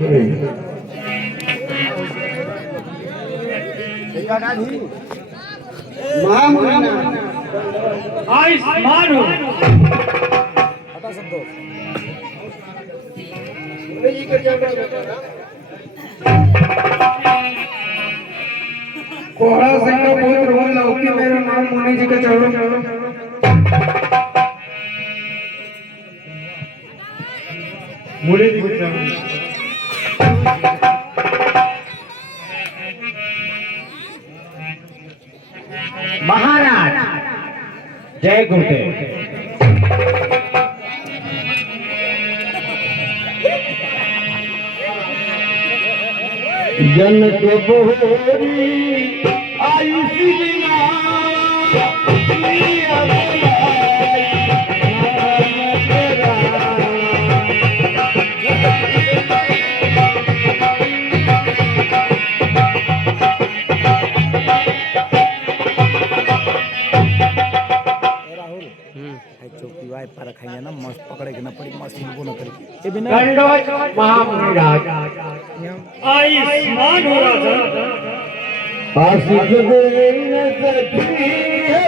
कोहरा सिंह का पुत्र हूँ, लौकी मेरा नाम मुनि जी के चरणों मुनि जी के चरणों महाराज जय गुरुदेव। जन को बोरी आई सिजना पर खाइए ना मस्त पकड़े के ना पड़ी मशीन को ना करे ये बिना दंडवत महामुनिराज आयुष्मान हो राजा आशिक देन सखी है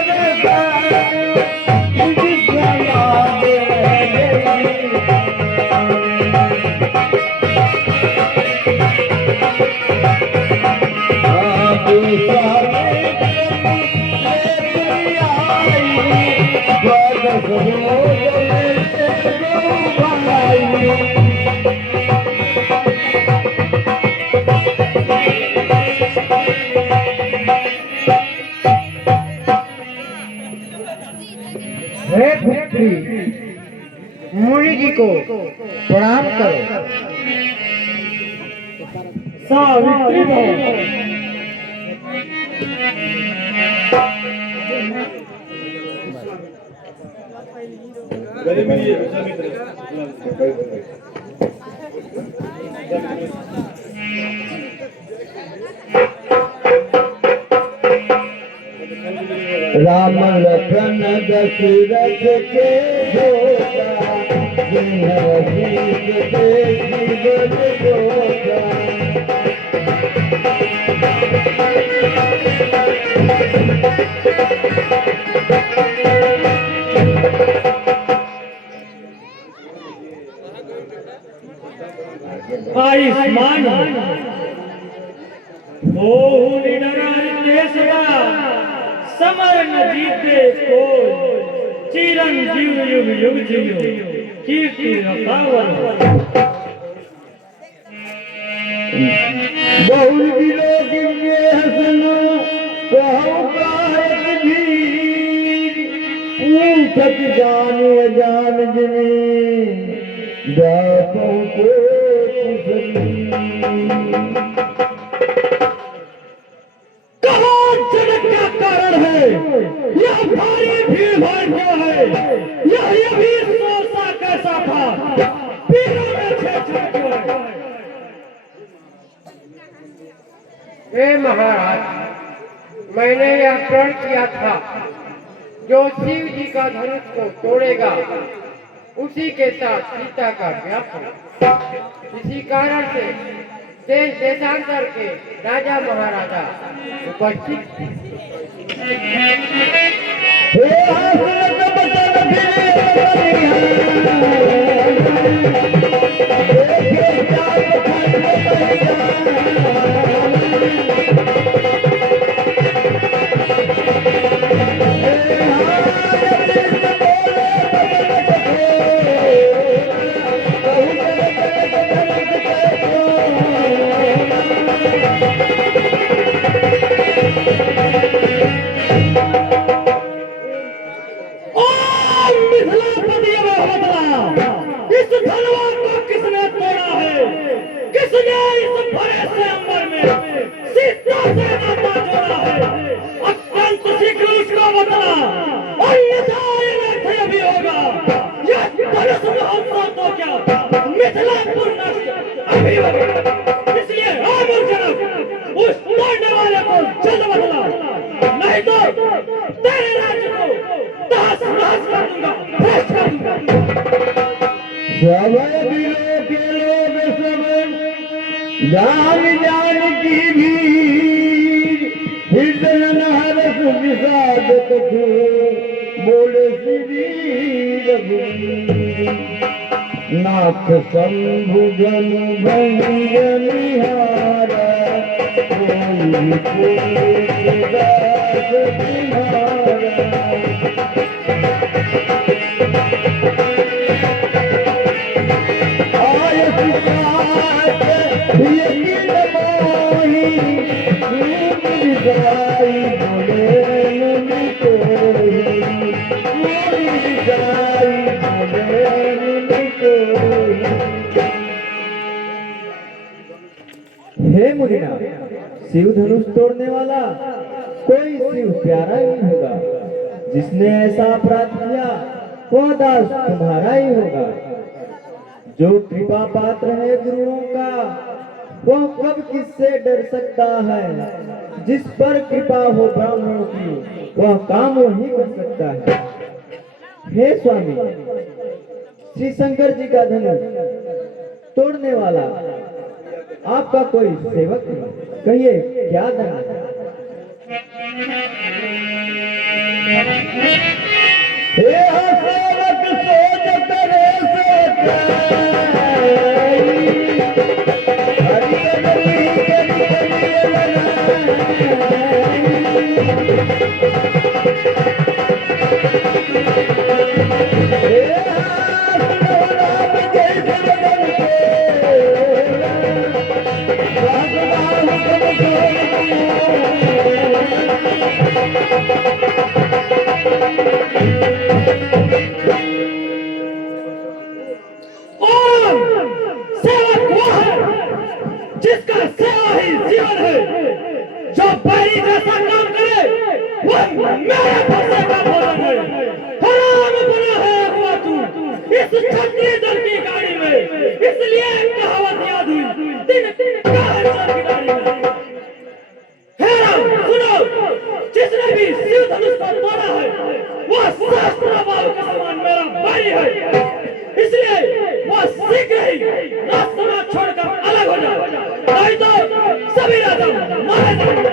जिसका नाम मुनि जी को प्रणाम करो। सावित्री राम लखन दशरथ के होता आयुष्मान हो समर न जीते को चिरंजीव युग युग जियो कीर्ति रखावन बहु दिलों के हसनो कहूँगायक धीर पूछत जाने जान जने दातों को यह भारी भीड़ भाड़ क्या है? यह भी सोचा कैसा था? पीरों में छेड़ क्यों है? हे महाराज, मैंने यह प्रण किया था जो शिव जी का धनुष को तोड़ेगा उसी के साथ सीता का ब्याह होगा। इसी कारण से देश देशांतर के राजा महाराजा उपस्थित जान जान की भीड़ हृदय नहरस विषाद कथु बोले श्री रघुवीर नाथ शंभु जन भंग निहार कोई दास तुम्हारा हे मुनीना, शिव धनुष तोड़ने वाला कोई शिव प्यारा ही होगा। जिसने ऐसा अपराध किया वह दास तुम्हारा ही होगा। जो कृपा पात्र है गुरुओं का वह कब किससे डर सकता है। जिस पर कृपा हो ब्राह्मणों की वह काम वही कर सकता है। हे स्वामी, श्री शंकर जी का धनुष तोड़ने वाला आपका कोई सेवक है, कहिए क्या दंड है? हे सेवक सोच करे जिसका सेवा ही जीवन है। जो बैरी जैसा काम करे वह मेरे फंसे का भोजन है। हराम बना है अगुआ तू इस क्षत्रिय दल की गाड़ी में, इसलिए कहावत याद हुई दिन चल की गाड़ी में। हे राम सुनो, जिसने भी शिव धनुष को तोड़ा है वह शास्त्र बाबू के समान मेरा भाई है। इसलिए वह शीघ्र ही रास्ता छोड़कर अलग हो जाए, नहीं तो सभी राजा मारे जाएंगे।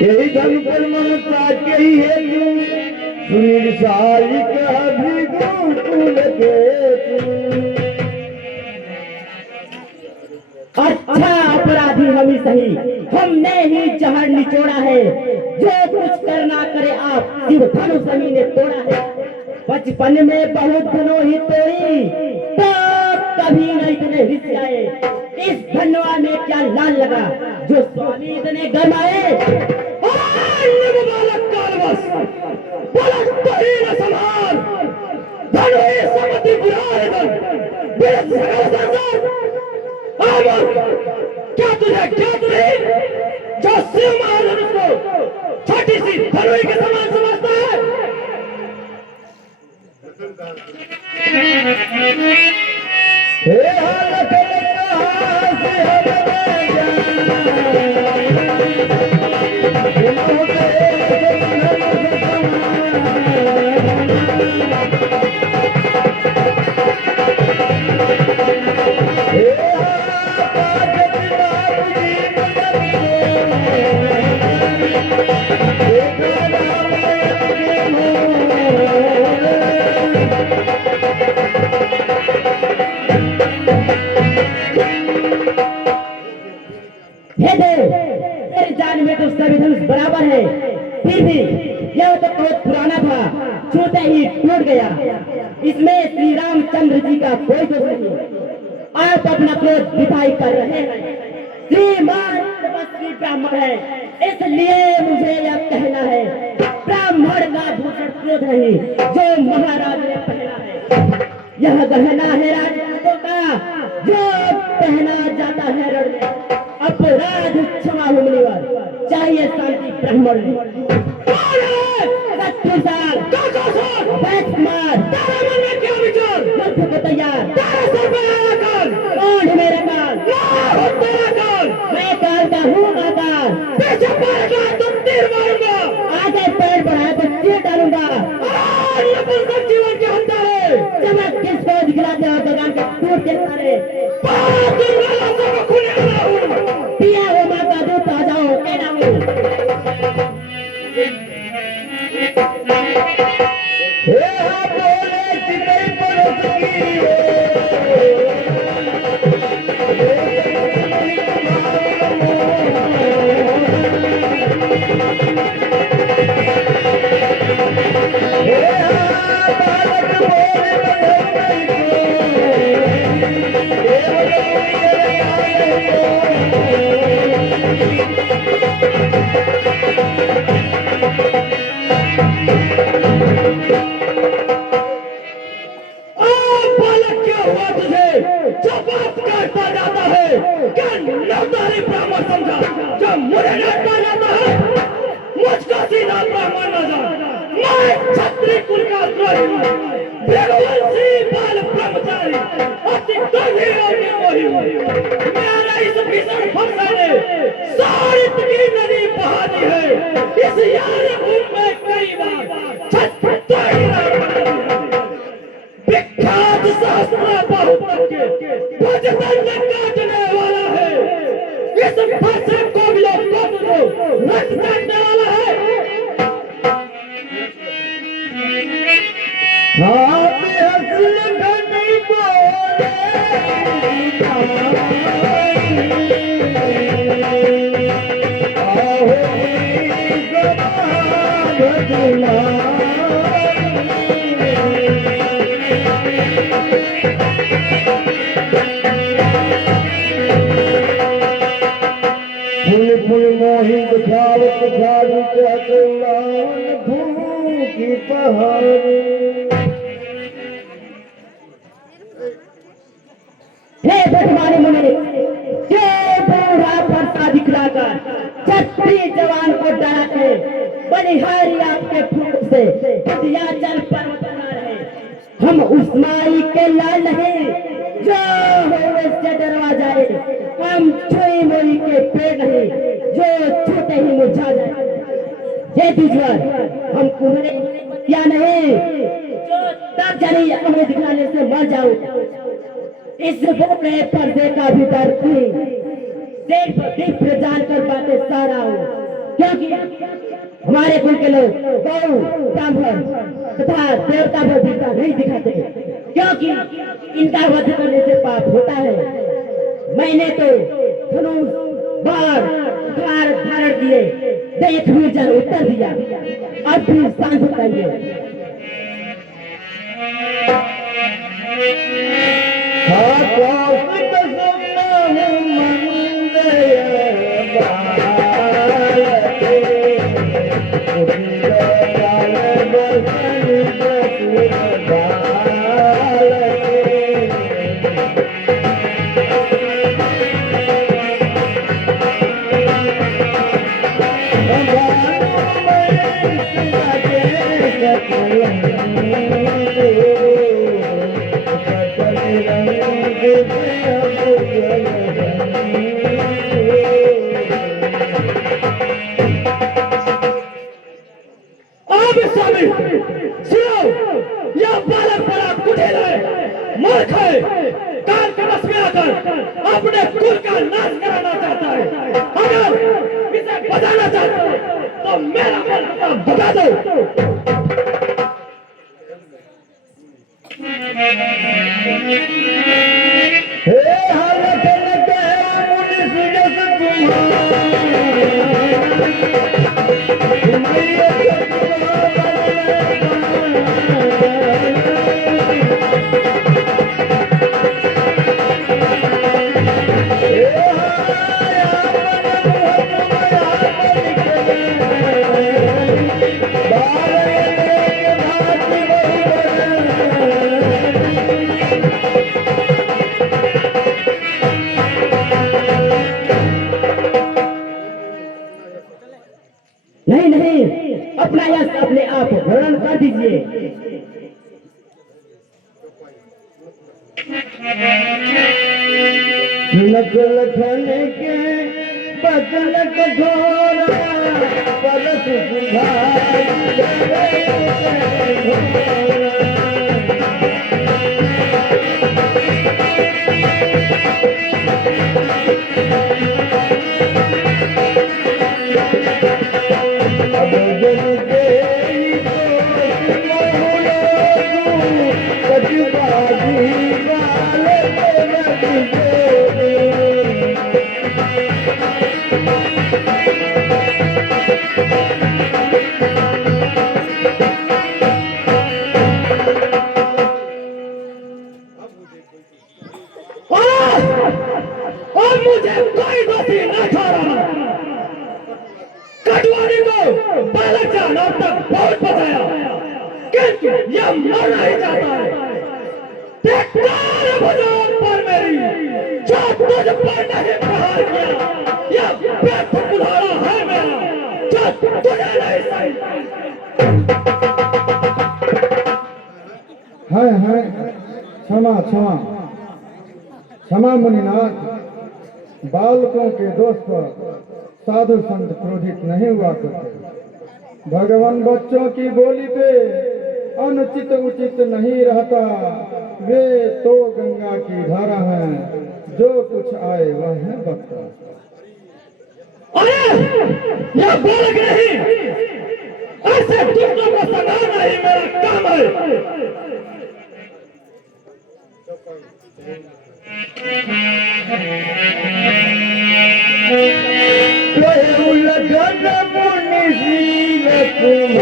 यही धन पर ममता के ही है सुनील साई का भी गोकुल अच्छा अपराधी हम ही सही, हमने ही जहर निचोड़ा है। जो कुछ करना करे आप, शिव धनुष ही ने तोड़ा है। बचपन में बहुत दिनों ही तोड़ी तो कभी नहीं इतने हिस्से आए। इस धनवा में क्या लाल लगा जो स्वामी इतने गरमाए। बालक कालवश बालक तो ही न संभाल धनु ही समति पुराण बिरत सकल संसार। क्या तुझे जो शिव महाधनुष को छोटी सी धनुई के समान समझता है? हे हालत बराबर है, फिर भी यह तो बहुत पुराना था, छूते ही टूट गया। इसमें श्री रामचंद्र जी का कोई दोष नहीं। आप अपना क्रोध दिखाई कर रहे हैं। श्रीमान तपस्वी ब्राह्मण है, इसलिए मुझे यह कहना है, ब्राह्मण का भूषण क्रोध नहीं जो महाराज ने पहना है। यह गहना है राजपूतों का जो पहना जाता है रण में। अपराध क्षमा हो मुनिवर, चाहिए शांति ब्राह्मण में। तेरे मन में क्या विचार? युद्ध को तैयार। तेरे सर पे आया काल। कौन है मेरे काल? मैं हूँ तेरा काल। मैं काल का हूँ काल। पीछे पड़ेगा तो तीर मारूंगा। आगे पैर बढ़ाए तो चीर डालूंगा। नपुंसक जीवन की हत्या है। चमक किसको दिखलाते हो भगवान के दूर के सारे। लाशों को खूने वाला हूँ। पिया हुआ माँ का दूध आ जाओ कहना हूँ। मुझको सीधा ब्राह्मण न जान। मैं क्षत्रिय कुल का द्रोही हूँ, भृगुवंशी बाल ब्रह्मचारी, अति क्रोधी और निर्मोही हूँ। मेरा इस भीषण फंसा ने सारित की नदी बहा दी है। इस यार भूमि में कई बार छत्रछाया बना दी है। विख्यात शास्त्र बहुत के भजदंड काटने वाला है। इस फंसे को भी लोग रक्त काटने वाला है। आप हंसल घटी बोले आओ फूल फूल मोही दिखावत झाड़ू चकलान भूखी पहाड़। हे बदमानी मुनि, क्यों बूढ़ा फरसा दिखलाकर क्षत्रिय जवान को डराते? बलिहारी आपके फूल से विंध्याचल पर्वत बना रहे। हम उस माई के लाल नहीं जो से डरवा जाए। हम छुई मुई के पेड़ नहीं जो छूटे ही मुरझा जाए। हे द्विजवर, हम तुम्हारे या नहीं जो तब जरी हमें दिखाने से मर जाऊं। इस बड़े पर्दे का भी डर थी, सिर्फ दिव्य जानकर बातें सारा हूँ, क्योंकि हमारे कुल के लोग गौ ब्राह्मण तथा देवता पर भीता नहीं दिखाते, क्योंकि इनका वध करने से पाप होता है। मैंने तो धनुष बाण उखाड़ धारण किए, देख वीरजन उत्तर दिया। अब भी शांत बताइए। अपने कुल का नाश कराना चाहता है। अगर इसे बचाना चाहते हो तो मेरा मन बता दो। नहीं, अपना यश अपने आप ग्रहण कर दीजिए। नकल खन के बदल कठोरा परस और मुझे कोई दोषी न ठहराना। कटवानी को बालक जान अब तक बहुत बचाया, किंतु यह मरना ही चाहता है। धिक्कार भुजाओं पर मेरी, जो तुझ पर नहीं प्रहार किया, यह व्यर्थ कुल्हाड़ा है मेरा, जो तुझे नहीं सही। है क्षमा क्षमा क्षमा मुनिनाथ। बालकों के दोष पर साधु संत क्रोधित नहीं हुआ करते। भगवान बच्चों की बोली पे अनुचित उचित नहीं रहता। वे तो गंगा की धारा हैं, जो कुछ आए वह है बकता। अरे यह बालक नहीं, ऐसे दुष्टों को सगाना ही मेरा काम है। उलझन मुनि शील नहीं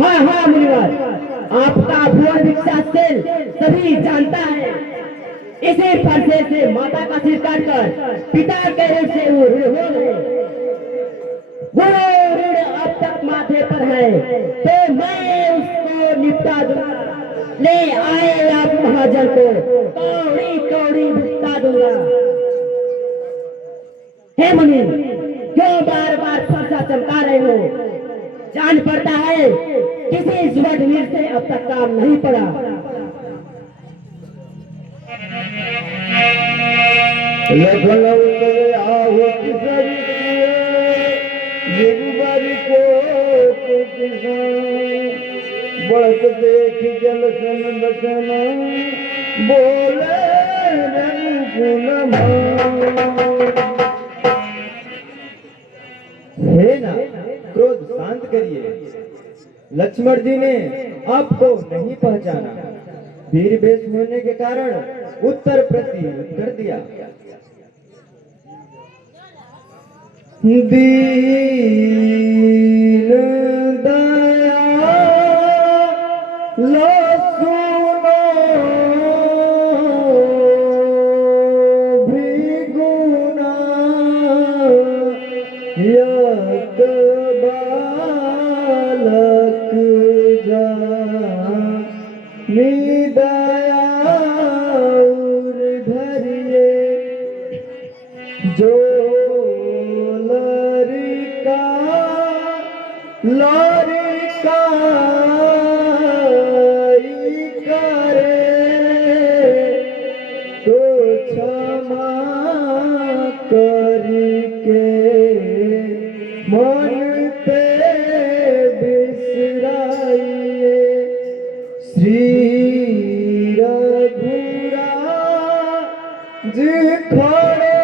हाँ मुनिवर, आपका भुवन विख्यात सेल सभी जानता है। इसी फरसे से माता का सिर काटकर पिता के ऋण से वो ऋण हो गए। वो ऋण अब तक माथे पर है, तो मैं उसको निपटा दूंगा। ले आए आप महाजन को कौड़ी कौड़ी भुगता दूंगा। हे मुनि, क्यों बार बार फरसा चमका रहे हो? जान पड़ता है किसी सुबह से अब तक काम नहीं पड़ा। लखनऊ में आओ किसरी को किसान बढ़त देख जल सन बचना बोले हे ना, क्रोध शांत करिए। लक्ष्मण जी ने आपको नहीं पहचाना। वीर वेश होने के कारण उत्तर प्रति उत्तर दिया। दीन दया लो सुनो भृगुना यक बालक जा निदया धरिए जो लड़का करे तो क्षमा करके मन पे बिसराइए। श्री रघुराज खड़े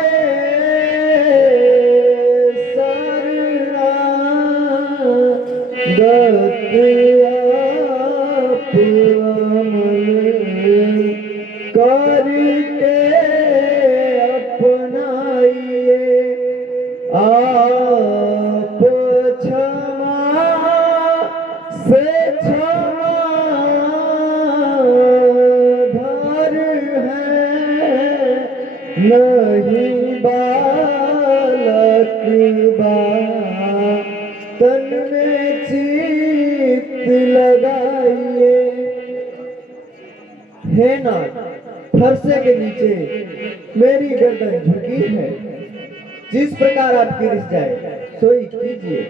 करके अपनाइए। करिए। हे नाथ, फरसे के नीचे मेरी गर्दन झुकी है, जिस प्रकार आपकी रिस जाए सोई कीजिए।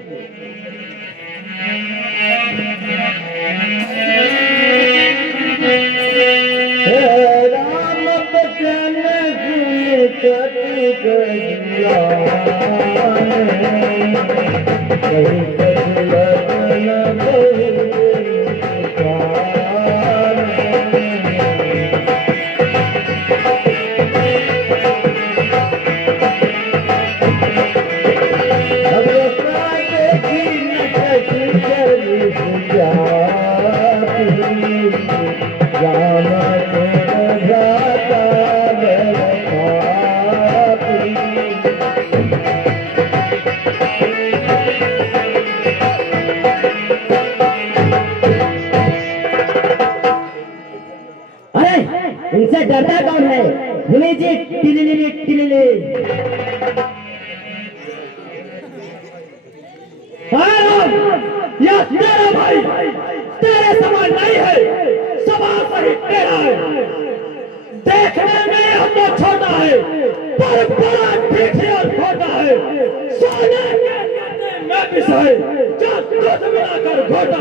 राम बचन सुन कटि गया, कहीं कट लगन बहुत पुकार। अब देखी न कटि करी जाती, राम भ्राता अरे इनसे डरता कौन है? मुनि जी टिलिली टिलिली। यह तेरा भाई तेरे समान नहीं है, सवाल सही तेरा है। देखने में हमने छोटा है, पर बड़ा ठीक है और खोटा है। सोने के कहने में भी सही, जो दूध मिलाकर घोटा।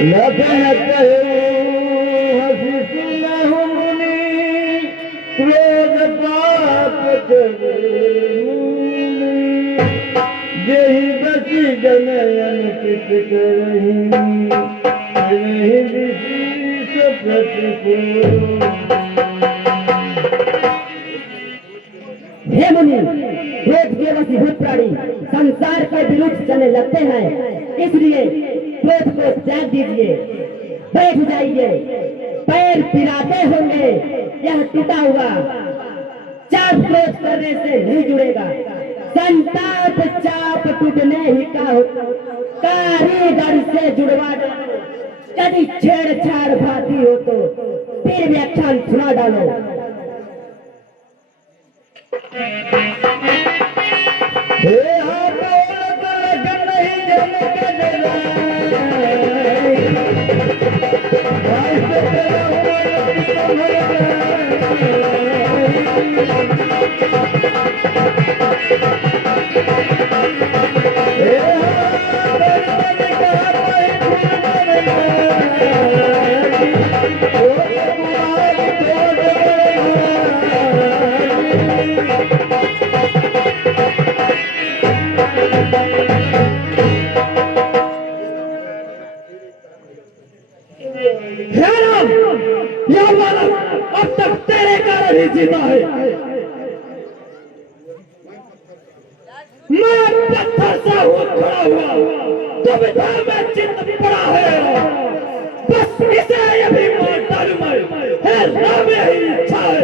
लगन हसी सुनहु मुनि, क्रोध पाप करे मूनि। यही बसी जनयन पित करही, यही विशेष प्रतिकूल। हे मुनि, क्रोध के वशीभूत प्राणी संसार के विरुद्ध चलने लगते हैं, इसलिए क्रोध को त्याग दीजिए, बैठ जाइए। पैर पिराते होंगे, यह टूटा हुआ चाप क्रोध करने से नहीं जुड़ेगा। संताप चाप टूटने ही का होता, कारीगर से जुड़वा डालो। यदि छेड़छाड़ भाती हो तो फिर व्याख्यान सुना डालो। हे हाथों लगन नहीं जनक जलाई, भाई से तेरा हुआ संभल। हे हाथों कहा पाए हे राम, यह बालक अब तक तेरे कारण ही जीता है। मैं पत्थर से खड़ा हुआ, दुविधा में चित्त पड़ा है। बस इसे अभी मार डालूं मैं, हे राम यही इच्छा है।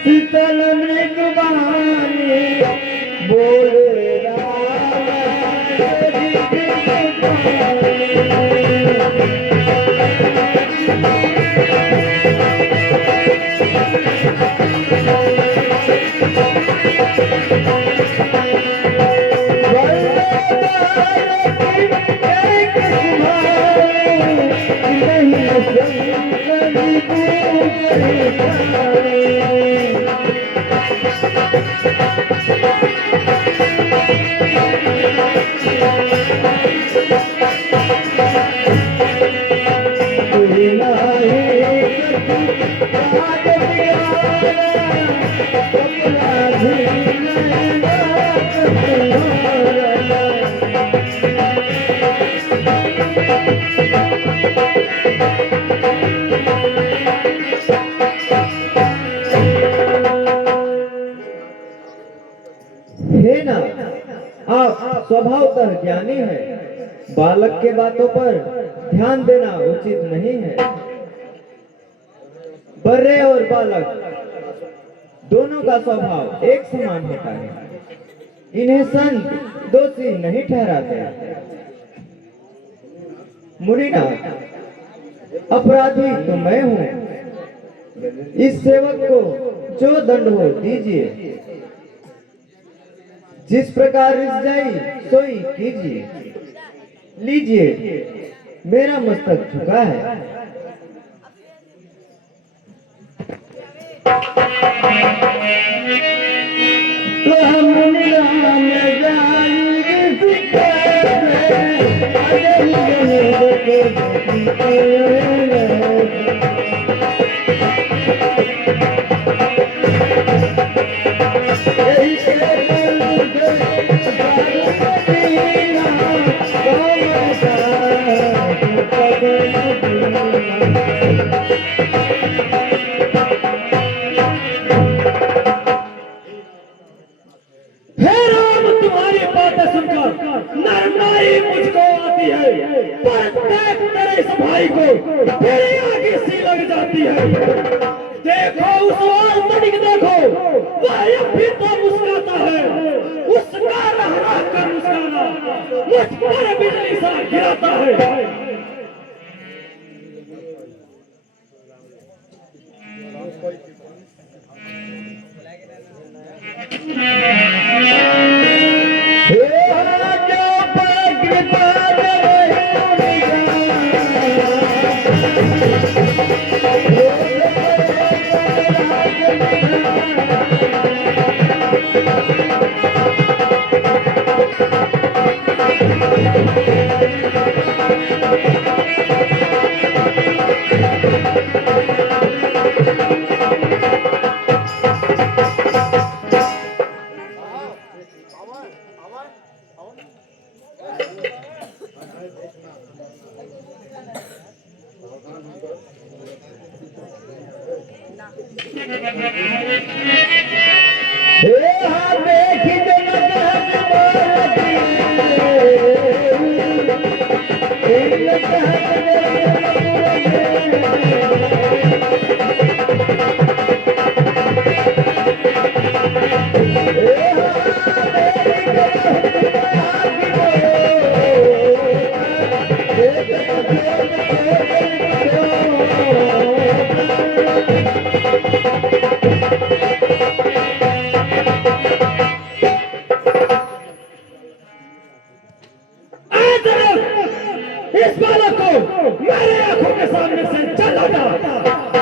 शीतल मृदुबानी बोले राम हे ना, आप स्वभावतः ज्ञानी हैं, बालक के बातों पर ध्यान देना उचित नहीं है। बर्रे और बालक दोनों का स्वभाव एक समान होता है, इन्हें संत दोषी नहीं ठहराते। मुनिनाथ, अपराधी तो मैं हूँ, इस सेवक को जो दंड हो दीजिए। जिस प्रकार रिस जाई सोई कीजिए। लीजिए, मेरा मस्तक झुका है। तो हम राम हे राम, तुम्हारी बातें सुनकर नरनाई मुझको आती है, पर देख तेरे इस भाई को तेरी आगे सी लग जाती है। देखो उस लाल तनिक देखो, वह अब भी तो मुस्कुराता है। उसका रह रह कर मुस्कुराना मुझ पर बिजली सा गिराता है। इस बालक को मेरे आंखों के सामने से चल हटा,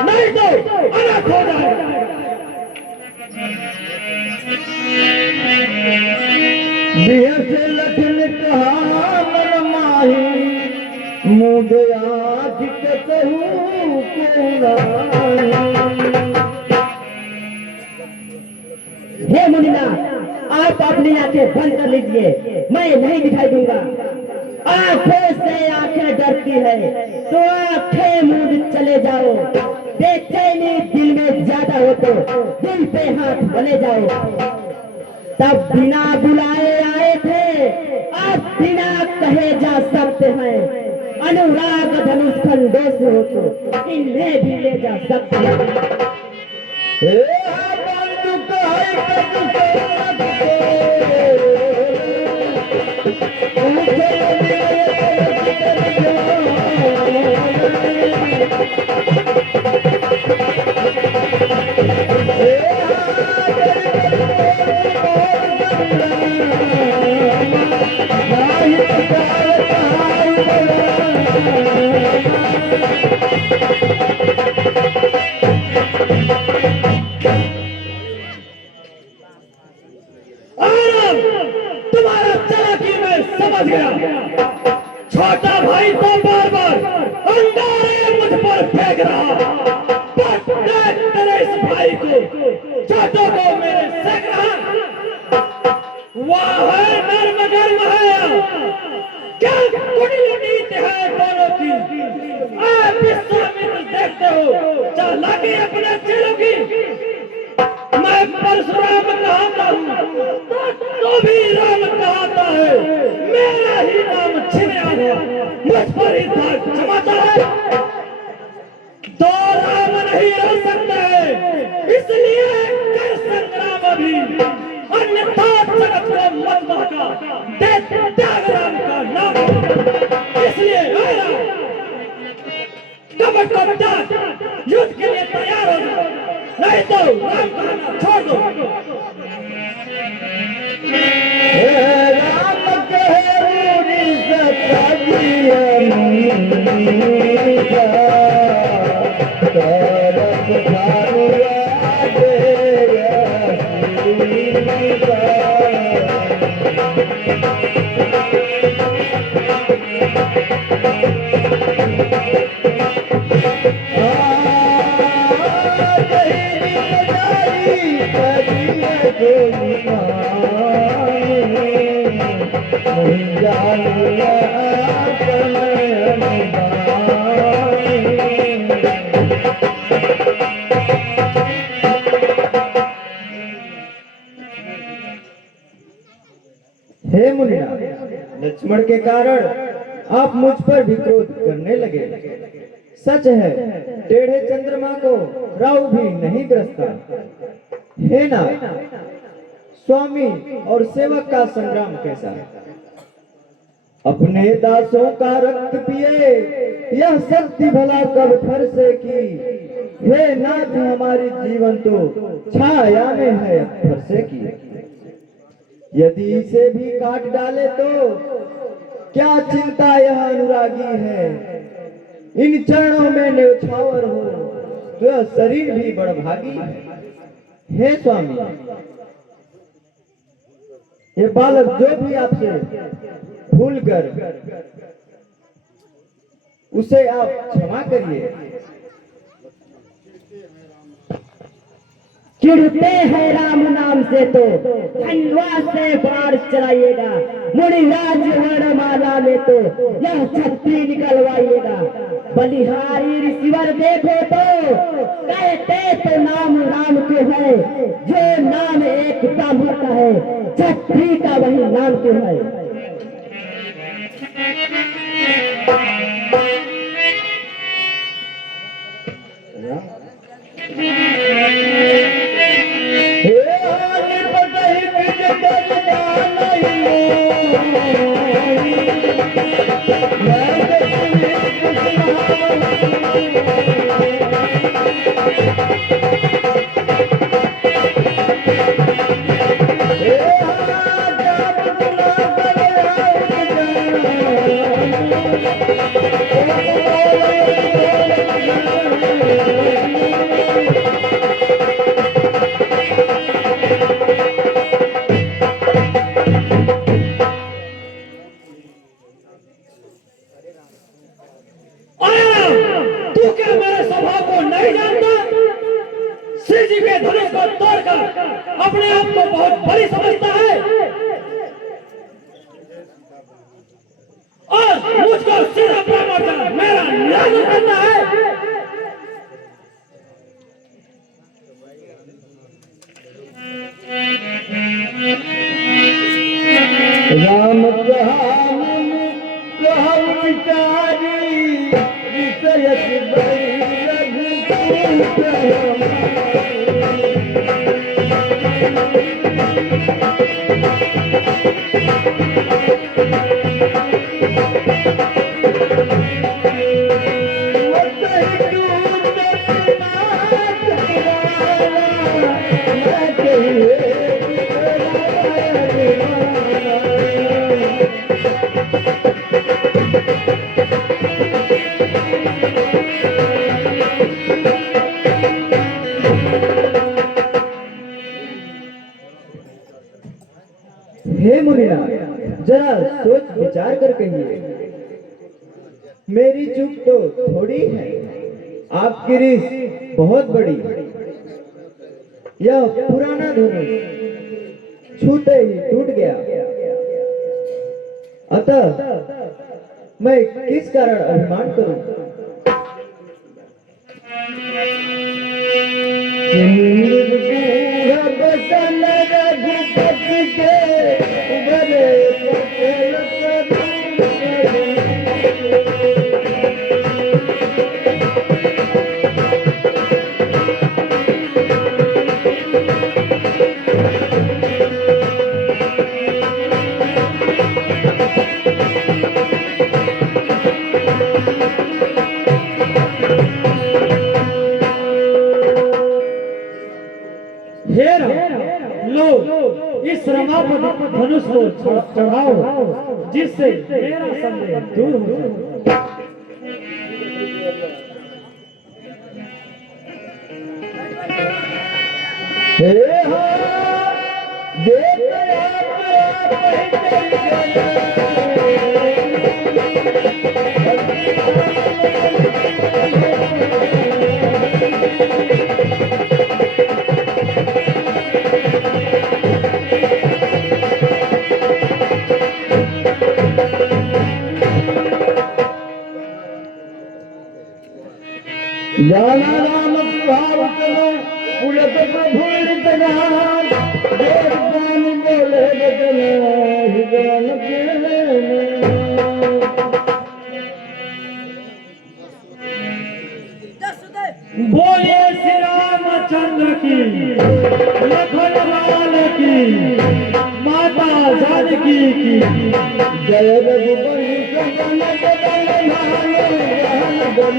नहीं तो अनाथ हो जाएगा। से लखन कहा मन माही, मुझे आँख के कहूँ हे मुनिना, आप अपनी आंखें बंद कर लीजिए, मैं नहीं दिखाई दूंगा। आंखों से आंखें डरती है तो आंखें मूंद चले जाओ। बेचैनी दिल में ज्यादा हो तो दिल पे हाथ भले जाओ। तब बिना बुलाए आए थे, अब बिना कहे जा सकते हैं। अनुराग धनुष खंडों से हो तो इन्हें भी ले जा सकते हैं। तुम्हारा चालाकी मैं समझ गया। छोटा भाई तो बार बार अंगारे मुझ पर फेंक रहा, पर देख तेरे इस भाई को, छोटों को मेरे सेक रहा। वाह है नर्म गर्म है, क्या कुड़ी नीत है दोनों की। आप विश्वामित्र देखते हो चालाकी अपने चेलों की। मैं परशुराम कहता हूँ तो भी राम कहता है। मेरा ही नाम छिने आया, मुझ पर ही दाग जमाता है। दो राम नहीं रह सकते, इसलिए कर संग्राम अभी, अन्यथा जगत को मत बहका, दे त्याग राम का नाम। इसलिए कपट को त्याग, युद्ध के लिए तैयार हो जाओ, नहीं तो तो राम कहना छोड़ दो। राम कहूरी सतजियन तरफ धारुआ हे मुनिनाथ, लक्ष्मण के कारण आप मुझ पर भी क्रोध करने लगे। सच है, टेढ़े चंद्रमा को राहु भी नहीं ग्रसता। हे नाथ, स्वामी और सेवक का संग्राम कैसा है? अपने दासों का रक्त पिए यह शक्ति भला कब फर से की। हे नाथ, हमारी जीवन तो छाया में है फर से की। यदि इसे भी काट डाले तो क्या चिंता, यह अनुरागी है। इन चरणों में न्यौछावर हो तो यह शरीर भी बड़भागी है। हे स्वामी, ये बालक जो भी आपसे भूल कर उसे आप क्षमा करिए। चिढ़ते हैं राम नाम से तो खंडवा से बाढ़ चलाइएगा। मुनिराज वर्णमाला में तो यह छत्री निकलवाइएगा। बलिहारी ऋषिवर देखो तो कहते तो नाम राम के है। जो नाम एक ब्राह्मण का है, छत्री का वही नाम क्यों है। तू क्या मेरे स्वभाव को नहीं जानता? श्री जी के धनुष को तोड़कर अपने आप को बहुत बड़ी समझता है और मुझको सीधा ब्राह्मण का मेरा निरादर करता है। राम कहा विचारी विषयक हे मुनिनाथ, जरा सोच विचार कर कहिए। मेरी चूक तो थोड़ी है, आपकी रीस बहुत बड़ी। यह पुराना धनुष छूते ही टूट गया, अतः मैं किस कारण अभिमान करूं? लो इस रमापति धनुष को चढ़ाओ, जिससे मेरा संदेह दूर हो जाए। हे हो देख जाना राम भाव चलो उलट भूल तगान देव पानी बोले बदला हिदान बोलिए श्री रामचंद्र की, लखन लाल की, माता जानकी की। जय रघुपति सदन बदन भाले जहन बन